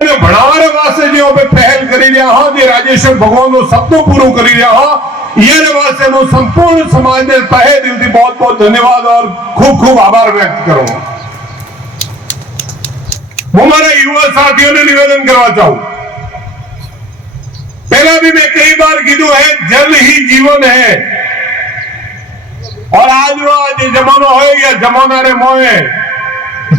भणावारे वास्ते जो पहल करी रहा हो, जे राजेश्वर भगवान नो सपनो पूरा करी रहा हो, ये वास्ते नो संपूर्ण समाज ने तहे दिल थी बहुत बहुत धन्यवाद और खूब खूब आभार व्यक्त करूं। હું મારા યુવા સાથીઓને નિવેદન કરવા ચાહું, पहला भी मैं कई बार कीधु है, जल ही जीवन है। और आज जो जमानो है या जमाना रे मोए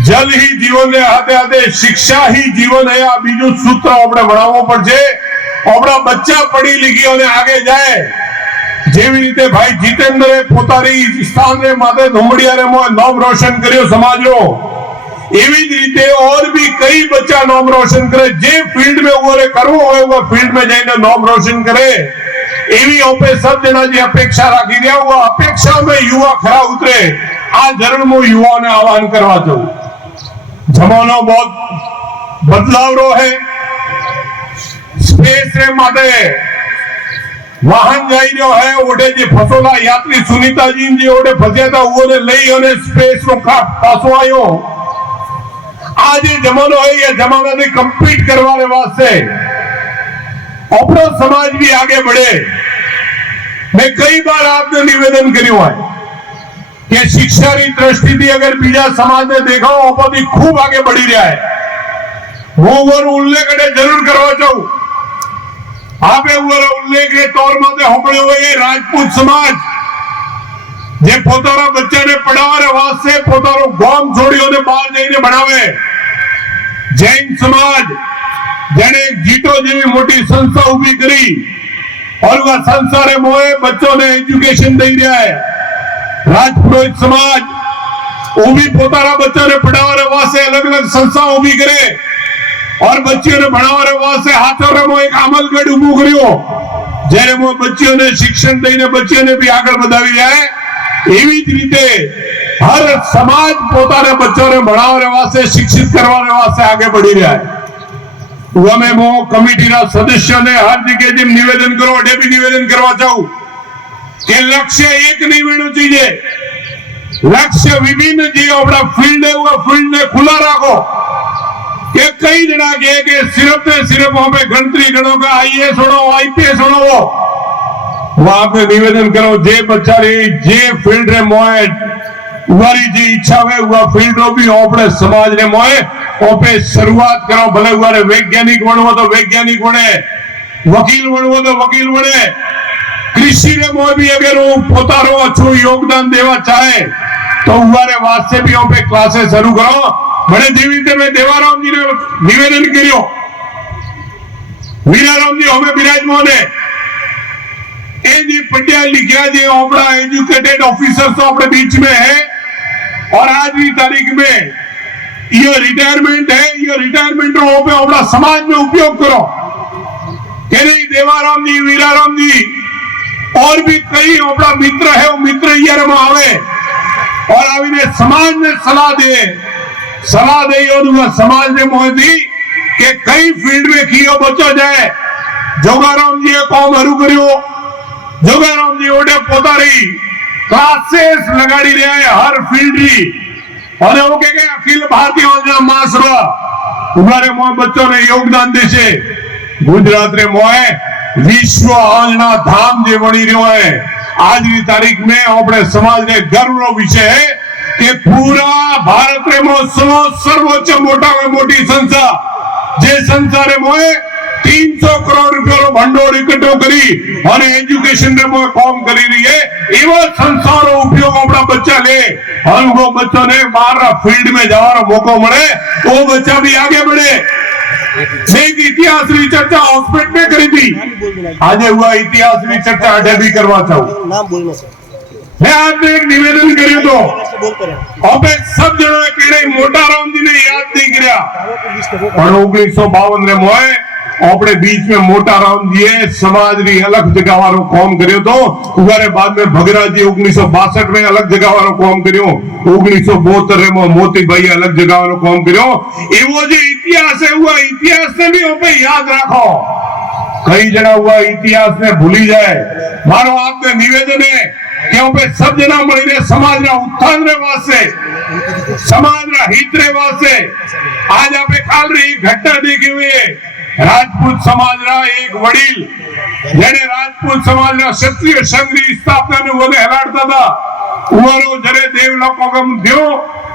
जल ही जीवन है, हाथे हाथे शिक्षा ही जीवन है। आ बीजू सूत्र આપણે ભણાવવો પડશે। આપણા બચ્ચા પઢી લીખી અને આગે જાય, જેવી રીતે ભાઈ જીતેન્દ્રે પોતાની સ્થાને માથે ધુમડિયારે મોએ નામ રોશન કર્યો સમાજનો, એવી જ રીતે और भी कई बच्चा नाम रोशन करे। जे फील्ड में वो करवो होय वो फील्ड में जाइने नाम रोशन करे, एवी ओपे सब जना जी अपेक्षा राखी रह्या, वो अपेक्षा में युवा खरा उतरे। आ जरूर मु युवाओं ने आह्वान करवा चाहूं। जमानो बहुत बदलाव रो है, स्पेस रे माटे वाहन जाई रह्यो है। ओडे जे फसोला यात्री सुनीता जी जे ओडे फस्या था वो ने लई अने स्पेस नो पासो आयो। आज ये जमानो है, ये जमाना ने कंपीट करवाने वास्ते अपना समाज भी आगे बढ़े। मैं कई बार आपने निवेदन કર્યું है कि शिक्षा की दृष्टि थी अगर बीजा समाज ने देखा हो तो खूब आगे बढ़ी रहा है। वो उल्लेख जरूर करवा चाहूं। आपे उल्लेख के तौर में होंबळ्यो है राजपूत समाज जे પોતાના બચ્ચાને પઢાવવા વાસ્તે પોતાનો ગામ છોડીને બહાર જઈને ભણાવે। जैन समाज જેણે જીતો જેવી મોટી સંસ્થા ઊભી કરી और वह संस्था रे मोए बच्चों ने एजुकेशन दे रहा है। राजपुरोहित समाज वो भी પોતાના બચ્ચાને પઢાવવા વાસ્તે अलग अलग संस्था ઊભી करे और बच्चों ने ભણાવવા वास्ते हाथों रे मोए एक अमलगढ़ ઊભું કર્યો, જેને મોએ बच्चों ने शिक्षण दઈને बच्चों ने भी આગળ વધાવી જાય। એવી જ રીતે हर समाज પોતાના બચ્ચાને ભણાવવા વાસ્તે શિક્ષિત કરવા વાસ્તે આગે बढ़ी रहा है। मैं मो कमिटी ना सदस्य ने हर जगह जिम निवेदन करो, अडे भी निवेदन करवा चाहूं कि लक्ष्य एक नहीं होना चाहिए। लक्ष्य विभिन्न जी अपना फील्ड है वो फील्ड ने खुला रखो। कि कई जना कहे कि सिर्फ ने सिर्फ हमें गणतरी गणो का आईएएस होना आईपीएस होना वो वहां पे निवेदन करो। जे बच्चा जे फील्ड रे मोए उवारी जी इच्छा है वह फील्ड रो भी अपने समाज ने मोए ओपे शुरुआत करो। भले उवारे वैज्ञानिक बनवो तो वैज्ञानिक बने, वकील बनवो तो वकील बने। कृषि रे मोए भी अगर वो पोतारो अच्छो योगदान देवा चाहे तो उवारे वास्ते भी ओपे क्लासेस शुरू करो। बड़े जेवी रीते मैं देवाराम जी ने निवेदन कर्यो, वीराराम जी हमें विराजमान है। ए जी पटियाल लिखा जी अपना एजुकेटेड ऑफिसर तो अपने बीच में है और आज की तारीख में ये रिटायरमेंट है। ये रिटायरमेंट अपना समाज में उपयोग करो। कि नहीं देवाराम जी, वीराराम जी और भी कई अपना मित्र है, वो मित्र ईयर में आवे और आवीने समाज में सलाह दे और वह समाज ने मोदी के कई फील्ड में कियो बच्चा जाए। जोगाराम जी काम हरू करियो, जोगाराम जी ओडे पोतारी क्लासेस लगाड़ी रहा है हर फील्ड री और वो के अखिल भारतीय योजना मासरा उमारे मोए बच्चों ने योगदान देशे। गुजरात रे मोए विश्व आजना धाम जे बनी रह्यो है। आज की तारीख में अपने समाज ने गर्व नो विषय है कि पूरा भारत रे मो सर्वोच्च मोटा में मोटी संस्था जे संस्था रे मोए 300 करोड़ रुपया भंडोर इकट्ठो करी और एजुकेशन रे मोए काम करी रही है। एवं संस्थाओं उपयोग अपना बच्चा ले और वो बच्चों ने बाहर फील्ड में जाने मौको मिले, वो बच्चा भी आगे बढ़े। एक इतिहास की चर्चा हॉस्पिटल में करी थी, आज हुआ इतिहास की चर्चा अडे भी करवा चाहूं। मैं आपने एक निवेदन करियो तो अब सब जणों केड़े मोटाराम जी ने याद नहीं कर्या पण 1952 रे मोए अपने बीच में मोटाराम जी समाज नी अलग जगावानो काम कर्यो तो उवारे बाद में भगरा जी 1962 में अलग जगावानो काम कर्यो। 1972 में मोती भाई अलग जगावानो काम कर्यो। एवो जो इतिहास है हुआ इतिहास ने भी ओपे याद रखो। कई जना हुआ इतिहास ने भूली जाए। मारो आपने निवेदन है कि ओपे सब जना मळीने समाजना उत्थान रे वास्ते समाजना हित रे वास्ते आज आपे साल री घटना देखी हुई है। राजपूत समाज रा एक वडील जेने राजपूत समाज रा क्षत्रिय संघ री स्थापना ने वने हलाड़ता था उवरो जरे देव लोको गम दियो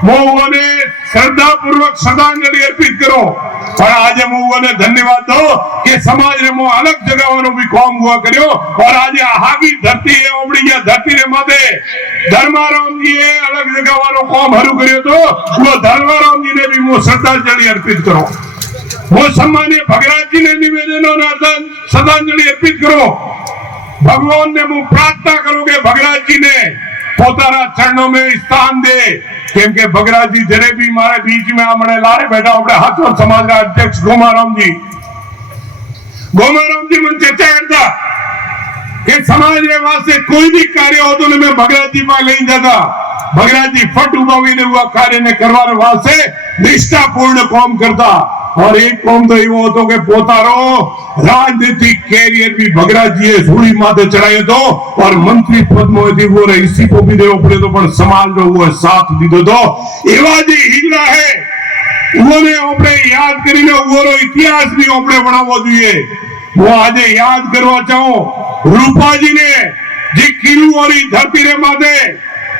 मो वने श्रद्धा पूर्वक श्रद्धांजलि अर्पित करो पर आज मो वने धन्यवाद दो कि समाज ने मो अलग जगह भी काम हुआ करियो और आज आहागी धरती है ओबड़ी या धरती रे माथे धर्माराम जी अलग जगह वालो काम हरु करियो तो वो धर्माराम जी ने भी मो श्रद्धांजलि अर्पित करो वो सम्मान्य भगराज जी ने निवेदनों ने श्रद्धांजलि अर्पित करो भगवान ने मुझे प्रार्थना करोगे भगराज जी ने पोताना चरणों में स्थान दे केम के भगराज जी जरे भी मारे बीच में हमने लारे बैठा अपने हाथों समाज का अध्यक्ष गोमाराम जी मन चर्चा करता कि समाज के वास्ते कोई भी कार्य हो तो मैं भगराज जी में नहीं जाता भगराज जी फट उभावी ने हुआ कार्य ने करवाने वास्ते निष्ठापूर्ण काम करता और एक काम तो एवं होतो के पोतारो राजनीतिक कैरियर भी भगराज जी सूड़ी माथे चढ़ाए तो और मंत्री पद में वो इसी को भी देव पड़े तो पर समाज जो वो साथ दीदो तो एवा जी हीरा है उन्होंने अपने याद करीने वो इतिहास भी अपने बनावो જોઈએ वो आज याद करवा चाहो रूपा जी ने जी किलू और धरती रे माथे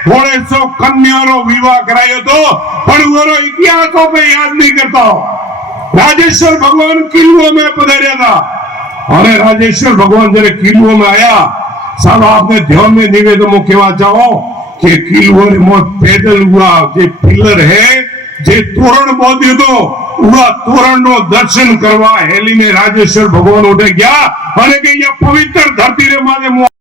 थोड़े सो कन्याओं विवाह करायो तो पर वो इतिहासों पे याद नहीं करता राजेश्वर भगवान किलुओं में पधारा था और राजेश्वर भगवान जरे किलुओं में आया साहब आपने ध्यान में निवेदन में कहवा चाहो कि किलुओं में पैदल हुआ जे पिलर है जे तोरण बांध्यो तो हुआ तोरण नो दर्शन करवा हेली ने राजेश्वर भगवान उठे गया और के ये पवित्र धरती रे माथे